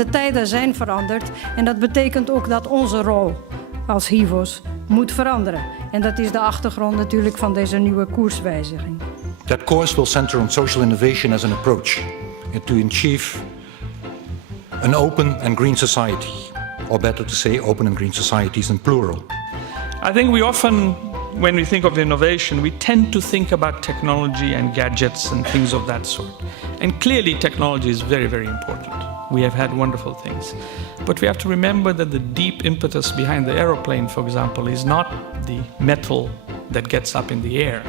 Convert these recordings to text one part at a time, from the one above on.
De tijden zijn veranderd en dat betekent ook dat onze rol als HIVOS moet veranderen. En dat is de achtergrond natuurlijk van deze nieuwe koerswijziging. That course will center on social innovation as an approach to achieve an open and green society, or better to say open and green societies in plural. I think we often, when we think of innovation, we tend to think about technology and gadgets and things of that sort. And clearly technology is very, very important. We have had wonderful things. But we have to remember that the deep impetus behind the aeroplane, for example, is not the metal that gets up in the air.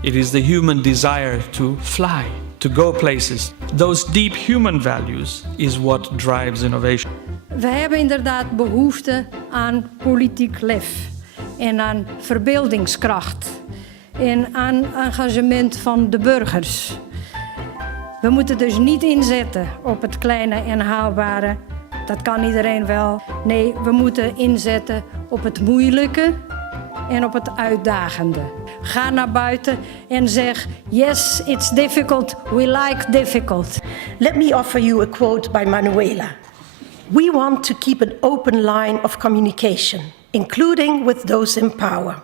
It is the human desire to fly, to go places. Those deep human values is what drives innovation. We hebben inderdaad behoefte aan politiek lef en aan verbeeldingskracht en aan engagement van de burgers. We moeten dus niet inzetten op het kleine en haalbare. Dat kan iedereen wel. Nee, we moeten inzetten op het moeilijke en op het uitdagende. Ga naar buiten en zeg, yes, it's difficult, we like difficult. Let me offer you a quote by Manuela. We want to keep an open line of communication, including with those in power.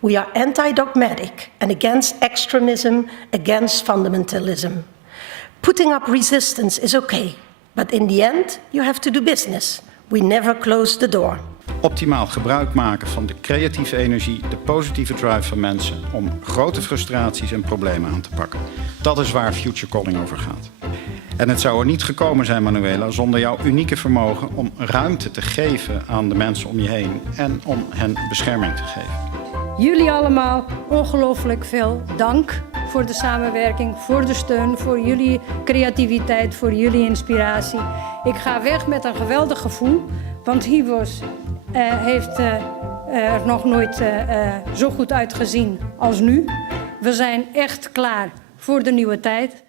We are anti-dogmatic and against extremism, against fundamentalism. Putting up resistance is okay, but in the end, you have to do business. We never close the door. Optimaal gebruik maken van de creatieve energie, de positieve drive van mensen om grote frustraties en problemen aan te pakken. Dat is waar Future Calling over gaat. En het zou er niet gekomen zijn, Manuela, zonder jouw unieke vermogen om ruimte te geven aan de mensen om je heen en om hen bescherming te geven. Jullie allemaal ongelooflijk veel dank voor de samenwerking, voor de steun, voor jullie creativiteit, voor jullie inspiratie. Ik ga weg met een geweldig gevoel, want HIVOS heeft er nog nooit zo goed uitgezien als nu. We zijn echt klaar voor de nieuwe tijd.